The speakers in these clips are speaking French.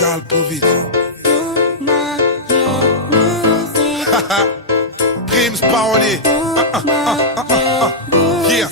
Galpovic. Dreams Paroli. Yeah.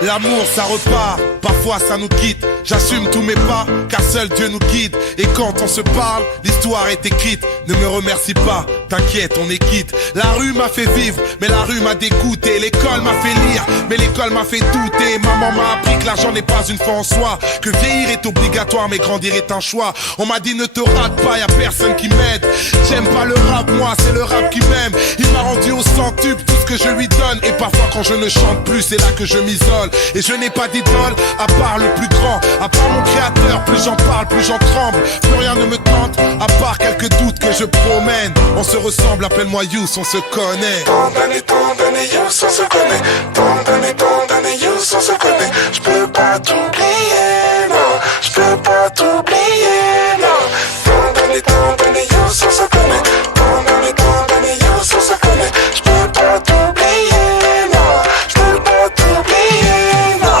L'amour ça repart, parfois ça nous quitte. J'assume tous mes pas, car seul Dieu nous guide. Et quand on se parle, l'histoire est écrite. Ne me remercie pas, t'inquiète, on est quitte. La rue m'a fait vivre, mais la rue m'a dégoûté. L'école m'a fait lire, mais l'école m'a fait douter. Maman m'a appris que l'argent n'est pas une fin en soi, que vieillir est obligatoire, mais grandir est un choix. On m'a dit ne te rate pas, y'a personne qui m'aide. J'aime pas le rap, moi c'est le rap qui m'aime. Il m'a rendu au centuple tout ce que je lui donne. Et parfois quand je ne chante plus, c'est là que je m'isole. Et je n'ai pas d'idole, à part le plus grand. À part mon créateur, plus j'en parle, plus j'en tremble. Plus rien ne me tente, à part quelques doutes que je promène. On se ressemble, appelle-moi Yous, on se connaît. Tant d'années, Yous, on se connaît. Tant d'années, Yous, on se connaît. J'peux pas t'oublier, non. J'peux pas t'oublier, non. Tant d'années, Yous, on se connaît. Tant d'années, Yous, on se connaît. J'peux pas t'oublier, non. J'peux pas t'oublier, non.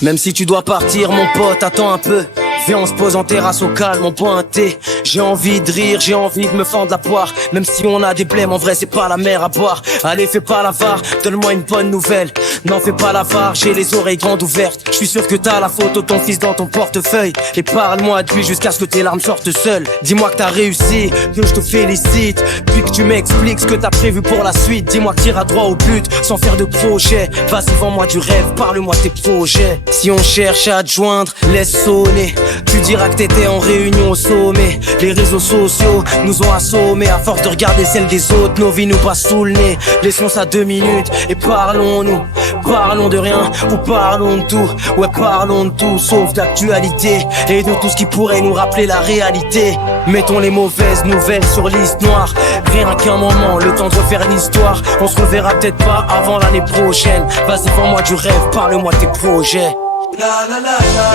Même si tu dois partir mon pote, attends un peu. Viens on se pose en terrasse au calme, on boit un thé. J'ai envie de rire, j'ai envie de me fendre la poire. Même si on a des blèmes, en vrai c'est pas la mer à boire. Allez fais pas l'avare, donne-moi une bonne nouvelle. N'en fais pas l'avare, j'ai les oreilles grandes ouvertes. Je suis sûr que t'as la photo de ton fils dans ton portefeuille. Et parle-moi de lui jusqu'à ce que tes larmes sortent seules. Dis-moi que t'as réussi, que je te félicite. Puis que tu m'expliques ce que t'as prévu pour la suite. Dis-moi que t'iras droit au but, sans faire de projet. Vas-y vends-moi du rêve, parle-moi tes projets. Si on cherche à te joindre, laisse sonner. Tu diras que t'étais en réunion au sommet. Les réseaux sociaux nous ont assommés. À force de regarder celles des autres, nos vies nous passent sous le nez. Laissons ça 2 minutes et parlons-nous. Parlons de rien ou parlons de tout. Ouais parlons de tout sauf d'actualité et de tout ce qui pourrait nous rappeler la réalité. Mettons les mauvaises nouvelles sur liste noire. Rien qu'un moment, le temps de refaire l'histoire. On se reverra peut-être pas avant l'année prochaine. Vas-y vends-moi du rêve, parle-moi tes projets. La la la la,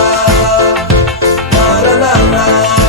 la la la la.